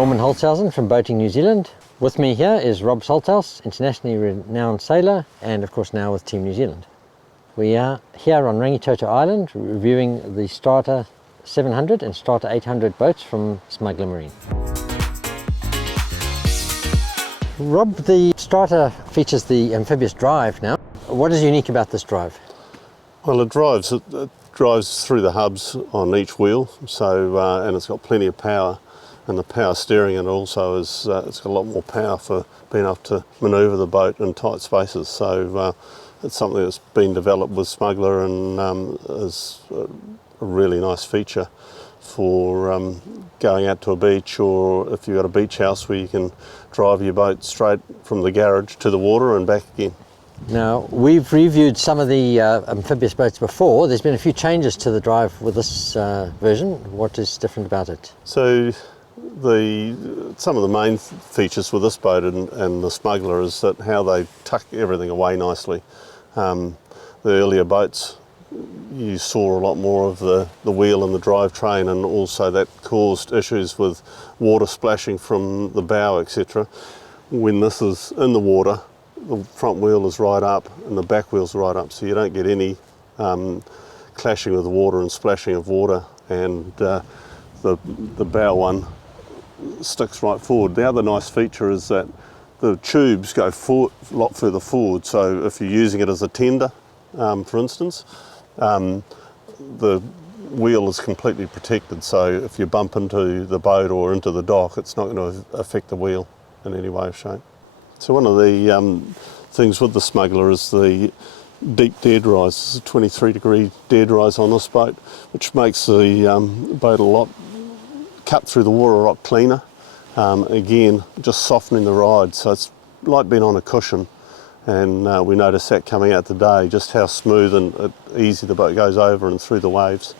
Norman Holzhausen from Boating New Zealand. With me here is Rob Salthouse, internationally renowned sailor, and of course now with Team New Zealand. We are here on Rangitoto Island reviewing the Strata 700 and Strata 800 boats from Smuggler Marine. Rob, the Strata features the Amphibious Drive now. What is unique about this drive? Well, it drives through the hubs on each wheel, so and it's got plenty of power, and the power steering it also is it's got a lot more power for being able to manoeuvre the boat in tight spaces. So it's something that's been developed with Smuggler and is a really nice feature for going out to a beach, or if you've got a beach house where you can drive your boat straight from the garage to the water and back again. Now, we've reviewed some of the amphibious boats before. There's been a few changes to the drive with this version. What is different about it? So some of the main features with this boat and the Smuggler is that how they tuck everything away nicely. The earlier boats, you saw a lot more of the wheel and the drivetrain, and also that caused issues with water splashing from the bow, etc. When this is in the water, the front wheel is right up and the back wheel's right up, so you don't get any clashing with the water and splashing of water, and the bow one sticks right forward. The other nice feature is that the tubes go a lot further forward, so if you're using it as a tender, for instance, the wheel is completely protected, so if you bump into the boat or into the dock, it's not going to affect the wheel in any way or shape. So one of the things with the Smuggler is the deep dead rise. It's a 23-degree dead rise on this boat, which makes the boat cut through the water a lot cleaner. Again, just softening the ride, so it's like being on a cushion. And we noticed that coming out today, just how smooth and easy the boat goes over and through the waves.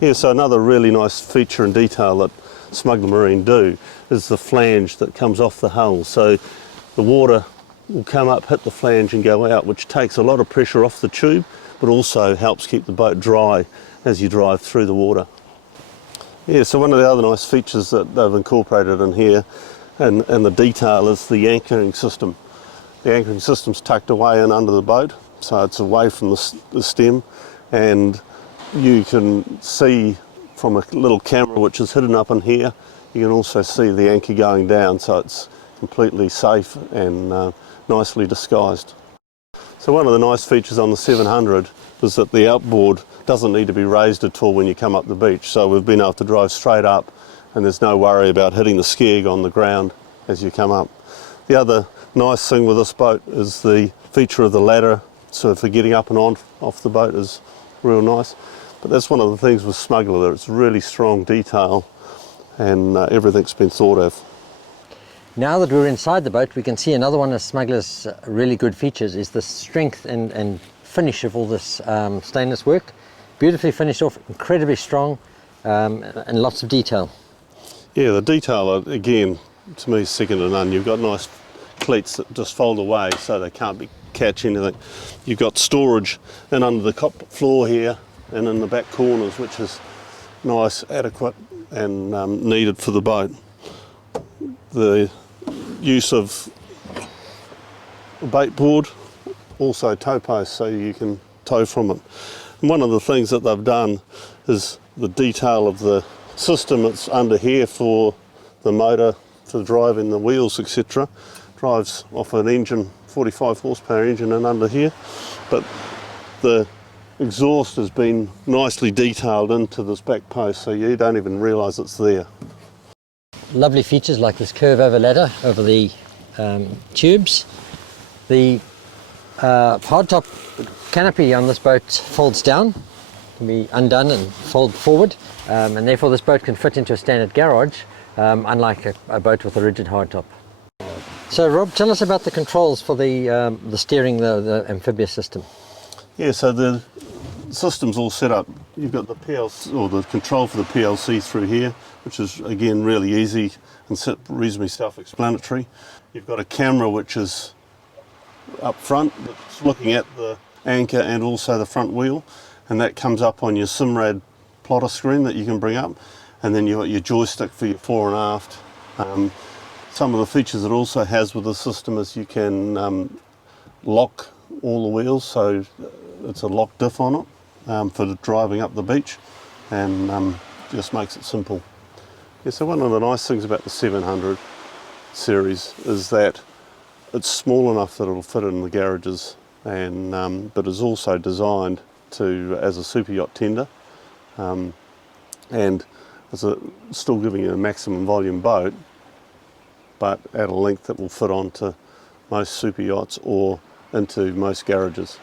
Yeah, so another really nice feature and detail that Smuggler Marine do is the flange that comes off the hull. So the water will come up, hit the flange and go out, which takes a lot of pressure off the tube, but also helps keep the boat dry as you drive through the water. Yeah, so one of the other nice features that they've incorporated in here and the detail is the anchoring system. The anchoring system's tucked away and under the boat, so it's away from the stem, and you can see from a little camera which is hidden up in here, you can also see the anchor going down, so it's completely safe and nicely disguised. So one of the nice features on the 700 is that the outboard doesn't need to be raised at all when you come up the beach, so we've been able to drive straight up and there's no worry about hitting the skeg on the ground as you come up. The other nice thing with this boat is the feature of the ladder, so for getting up and on off the boat is real nice. But that's one of the things with Smuggler, that it's really strong detail and everything's been thought of. Now that we're inside the boat, we can see another one of Smuggler's really good features is the strength and finish of all this stainless work. Beautifully finished off, incredibly strong, and lots of detail. Yeah, the detail, again, to me is second to none. You've got nice cleats that just fold away so they can't catch anything. You've got storage in under the top floor here and in the back corners, which is nice, adequate and needed for the boat. The use of a bait board, also tow posts, so you can tow from it. And one of the things that they've done is the detail of the system that's under here for the motor, for driving the wheels, etc. Drives off an engine, 45 horsepower engine, and under here, but the exhaust has been nicely detailed into this back post, so you don't even realise it's there. Lovely features like this curve over ladder over the tubes. The hardtop canopy on this boat folds down, can be undone and fold forward, and therefore this boat can fit into a standard garage, unlike a boat with a rigid hardtop. So Rob, tell us about the controls for the steering, the amphibious system. Yeah, so the system's all set up. You've got the PLC, or the control for the PLC through here, which is again really easy and reasonably self-explanatory. You've got a camera which is up front that's looking at the anchor and also the front wheel, and that comes up on your Simrad plotter screen that you can bring up, and then you've got your joystick for your fore and aft Some of the features it also has with the system is you can lock all the wheels, so it's a lock diff on it for driving up the beach, and just makes it simple. Yeah, so one of the nice things about the 700 series is that it's small enough that it'll fit in the garages, and but is also designed as a super yacht tender, and it's still giving you a maximum volume boat, but at a length that will fit onto most super yachts or into most garages.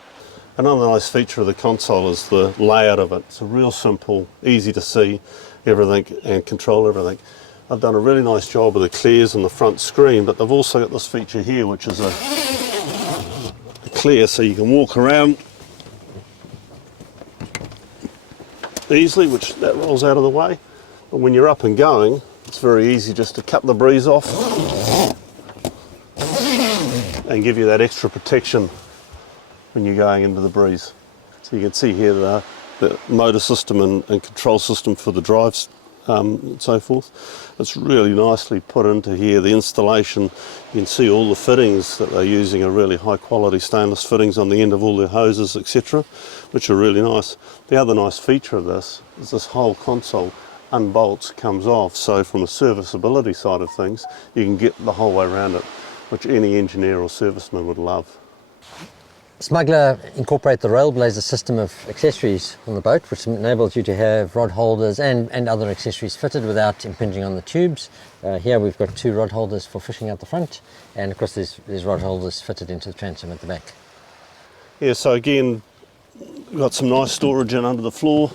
Another nice feature of the console is the layout of it. It's a real simple, easy to see everything and control everything. I've done a really nice job with the clears on the front screen, but they've also got this feature here, which is a clear, so you can walk around easily, which that rolls out of the way. But when you're up and going, it's very easy just to cut the breeze off and give you that extra protection when you're going into the breeze. So you can see here the motor system and control system for the drives and so forth. It's really nicely put into here. The installation, you can see all the fittings that they're using are really high quality stainless fittings on the end of all their hoses, etc., which are really nice. The other nice feature of this is this whole console unbolts, comes off, so from a serviceability side of things you can get the whole way around it, which any engineer or serviceman would love. Smuggler incorporate the Railblazer system of accessories on the boat, which enables you to have rod holders and other accessories fitted without impinging on the tubes. Here we've got 2 rod holders for fishing out the front, and of course there's rod holders fitted into the transom at the back. Yeah, so again, we've got some nice storage in under the floor.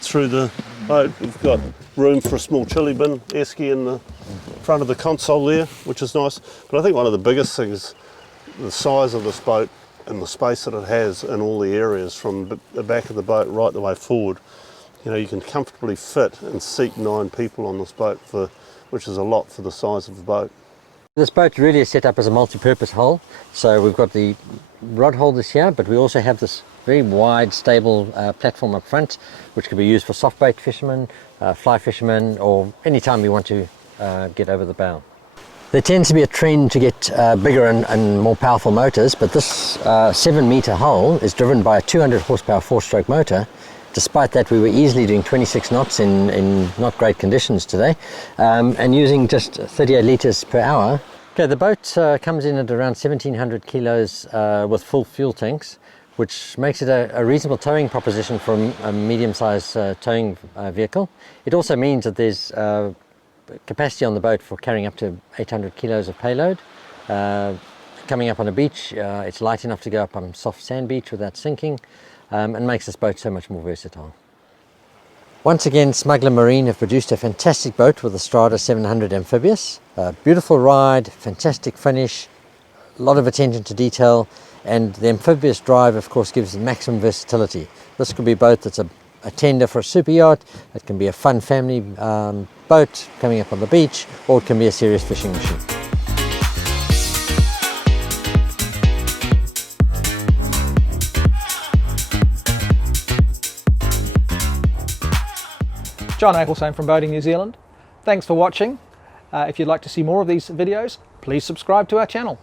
Through the boat we've got room for a small chili bin esky in the front of the console there, which is nice. But I think one of the biggest things, the size of this boat and the space that it has in all the areas from the back of the boat right the way forward. You know, you can comfortably fit and seat 9 people on this boat, which is a lot for the size of the boat. This boat really is set up as a multi-purpose hull. So we've got the rod holders here, but we also have this very wide, stable platform up front, which can be used for soft bait fishermen, fly fishermen, or any time you want to get over the bow. There tends to be a trend to get bigger and more powerful motors, but this 7-meter hull is driven by a 200 horsepower 4-stroke motor. Despite that, we were easily doing 26 knots in not great conditions today, and using just 38 litres per hour. Okay, the boat comes in at around 1,700 kilos with full fuel tanks, which makes it a reasonable towing proposition for a medium-sized towing vehicle. It also means that there's capacity on the boat for carrying up to 800 kilos of payload. Coming up on a beach, it's light enough to go up on soft sand beach without sinking, and makes this boat so much more versatile. Once again, Smuggler Marine have produced a fantastic boat with the Strata 700 Amphibious. Beautiful ride, fantastic finish, a lot of attention to detail, and the Amphibious Drive of course gives maximum versatility. This could be a boat that's a tender for a super yacht, it can be a fun family boat coming up on the beach, or it can be a serious fishing machine. John Ecclestone from Boating New Zealand. Thanks for watching. If you'd like to see more of these videos, please subscribe to our channel.